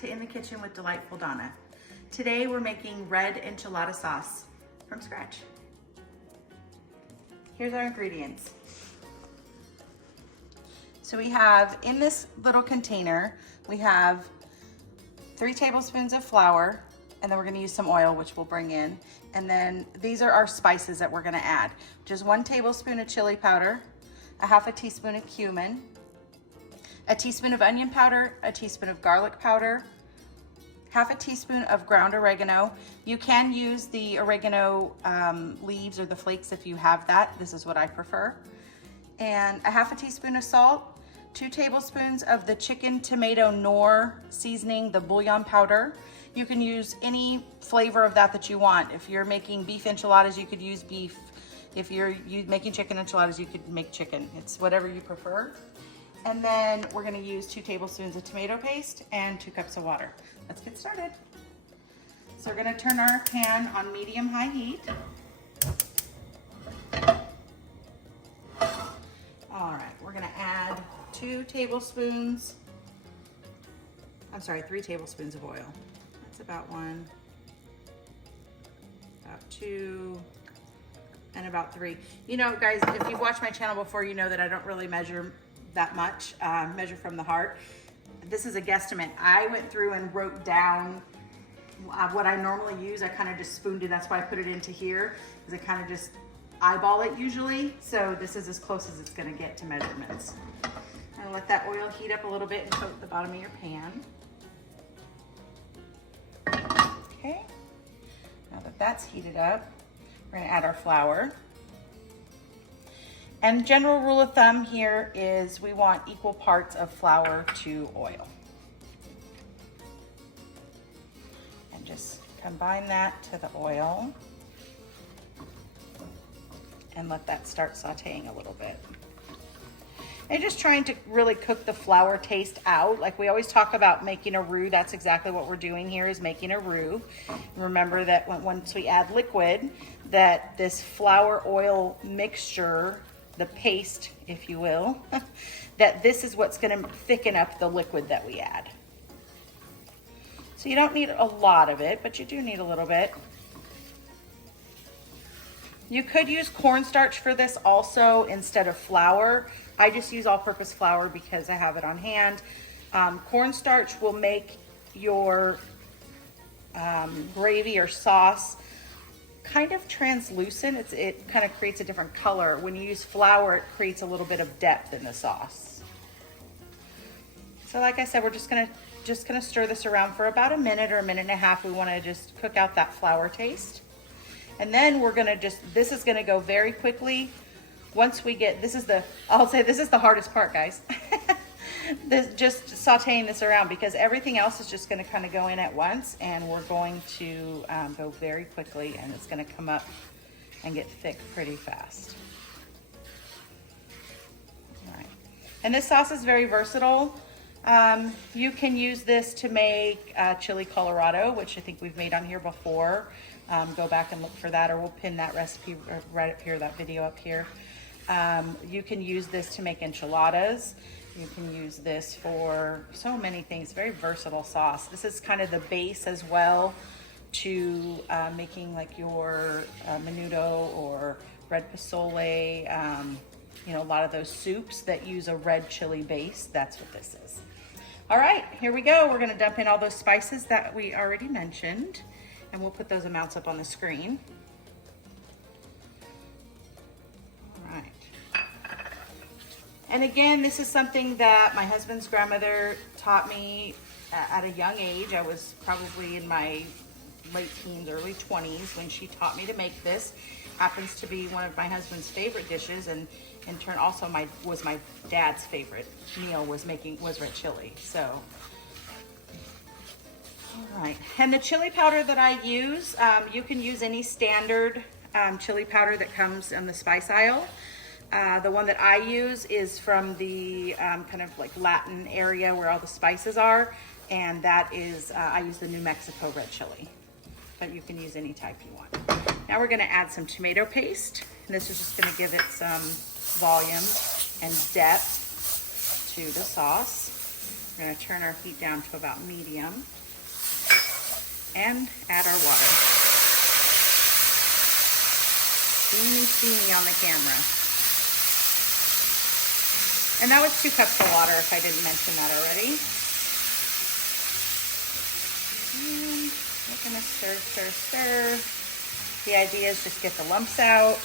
to In the Kitchen with Delightful Donna. Today we're making red enchilada sauce from scratch. Here's our ingredients. So we have, in this little container, we have 3 tablespoons of flour, and then we're gonna use some oil, which we'll bring in. And then these are our spices that we're gonna add, which is 1 tablespoon of chili powder, a half a teaspoon of cumin, a teaspoon of onion powder, a teaspoon of garlic powder, half a teaspoon of ground oregano. You can use the oregano leaves or the flakes if you have that. This is what I prefer. And a half a teaspoon of salt, 2 tablespoons of the chicken tomato knorr seasoning, the bouillon powder. You can use any flavor of that you want. If you're making beef enchiladas, you could use beef. If you're making chicken enchiladas, you could make chicken. It's whatever you prefer. And then we're gonna use 2 tablespoons of tomato paste and 2 cups of water. Let's get started. So we're gonna turn our pan on medium-high heat. All right, we're gonna add 3 tablespoons of oil. That's about 1, about 2, and about 3. You know, guys, if you've watched my channel before, you know that I don't really measure that much, measure from the heart. This is a guesstimate. I went through and wrote down what I normally use. I kind of just spooned it. That's why I put it into here, because I kind of just eyeball it usually. So this is as close as it's gonna get to measurements. I'm gonna let that oil heat up a little bit and coat the bottom of your pan. Okay, now that that's heated up, we're gonna add our flour. And general rule of thumb here is we want equal parts of flour to oil. And just combine that to the oil and let that start sauteing a little bit. And just trying to really cook the flour taste out. Like we always talk about making a roux, that's exactly what we're doing here, is making a roux. Remember that once we add liquid, that this flour oil mixture, the paste, if you will, that this is what's gonna thicken up the liquid that we add. So you don't need a lot of it, but you do need a little bit. You could use cornstarch for this also instead of flour. I just use all-purpose flour because I have it on hand. Cornstarch will make your gravy or sauce kind of translucent. It kind of creates a different color. When you use flour, it creates a little bit of depth in the sauce. So like I said, we're just gonna stir this around for about a minute or a minute and a half. We wanna just cook out that flour taste. And then we're gonna this is gonna go very quickly. Once we get, I'll say this is the hardest part, guys. Just sauteing this around, because everything else is just gonna kind of go in at once, and we're going to go very quickly, and it's gonna come up and get thick pretty fast. All right. And this sauce is very versatile. You can use this to make chili Colorado, which I think we've made on here before. Go back and look for that, or we'll pin that recipe right up here, that video up here. You can use this to make enchiladas. You can use this for so many things. Very versatile sauce. This is kind of the base as well to making like your menudo or red pozole. You know, a lot of those soups that use a red chili base, that's what this is. All right, here we go. We're gonna dump in all those spices that we already mentioned, and we'll put those amounts up on the screen. All right. And again, this is something that my husband's grandmother taught me at a young age. I was probably in my late teens, early 20s when she taught me to make this. Happens to be one of my husband's favorite dishes, and in turn also was my dad's favorite meal was red chili. So, all right. And the chili powder that I use, you can use any standard chili powder that comes in the spice aisle. The one that I use is from the kind of like Latin area where all the spices are, and that is, I use the New Mexico red chili, but you can use any type you want. Now we're gonna add some tomato paste, and this is just gonna give it some volume and depth to the sauce. We're gonna turn our heat down to about medium and add our water. Steamy on the camera. And that was 2 cups of water if I didn't mention that already. And we're gonna stir. The idea is just get the lumps out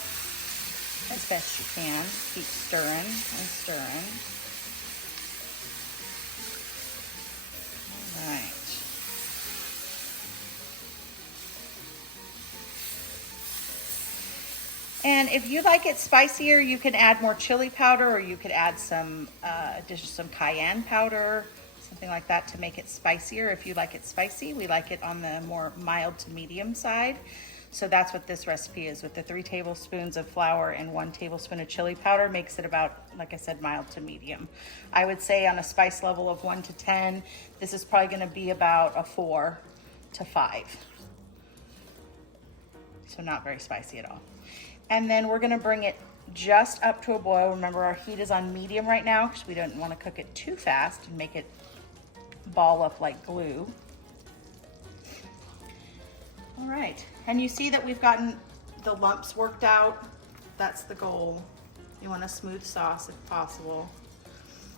as best you can. Keep stirring and stirring. All right. And if you like it spicier, you can add more chili powder, or you could add some some cayenne powder, something like that to make it spicier. If you like it spicy, we like it on the more mild to medium side. So that's what this recipe is, with the 3 tablespoons of flour and 1 tablespoon of chili powder makes it about, like I said, mild to medium. I would say on a spice level of 1 to 10, this is probably gonna be about a 4 to 5. So not very spicy at all. And then we're gonna bring it just up to a boil. Remember, our heat is on medium right now because we don't wanna cook it too fast and make it ball up like glue. All right, and you see that we've gotten the lumps worked out. That's the goal. You want a smooth sauce if possible.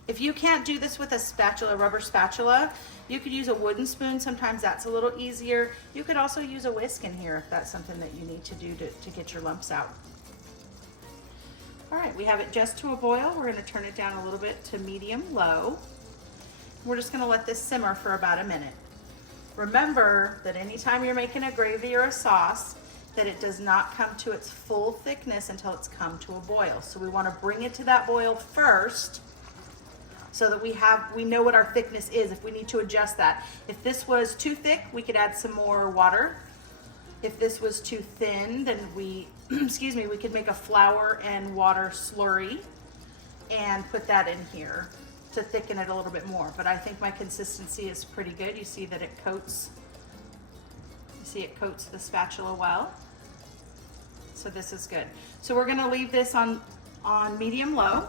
If you can't do this with a spatula, a rubber spatula, you could use a wooden spoon. Sometimes that's a little easier. You could also use a whisk in here if that's something that you need to do to get your lumps out. All right, we have it just to a boil. We're gonna turn it down a little bit to medium-low. We're just gonna let this simmer for about a minute. Remember that anytime you're making a gravy or a sauce, that it does not come to its full thickness until it's come to a boil. So we wanna bring it to that boil first, so that we know what our thickness is, if we need to adjust that. If this was too thick, we could add some more water. If this was too thin, then we could make a flour and water slurry and put that in here to thicken it a little bit more. But I think my consistency is pretty good. You see that it coats, the spatula well. So this is good. So we're gonna leave this on medium-low,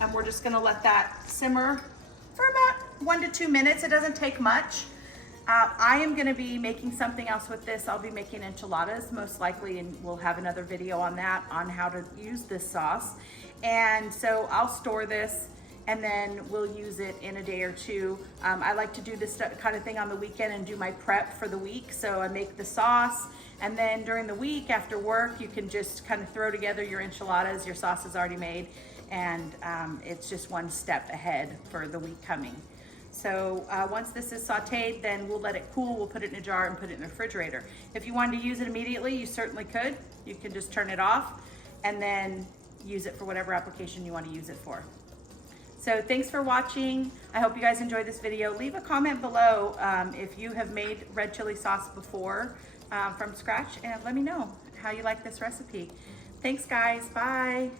and we're just gonna let that simmer for about 1 to 2 minutes. It doesn't take much. I am gonna be making something else with this. I'll be making enchiladas most likely, and we'll have another video on that, on how to use this sauce. And so I'll store this, and then we'll use it in a day or 2. I like to do this kind of thing on the weekend and do my prep for the week. So I make the sauce, and then during the week after work, you can just kind of throw together your enchiladas. Your sauce is already made, and it's just one step ahead for the week coming. So once this is sauteed, then we'll let it cool. We'll put it in a jar and put it in the refrigerator. If you wanted to use it immediately, you certainly could. You can just turn it off and then use it for whatever application you want to use it for. So thanks for watching. I hope you guys enjoyed this video. Leave a comment below if you have made red chili sauce before from scratch, and let me know how you like this recipe. Thanks guys, bye.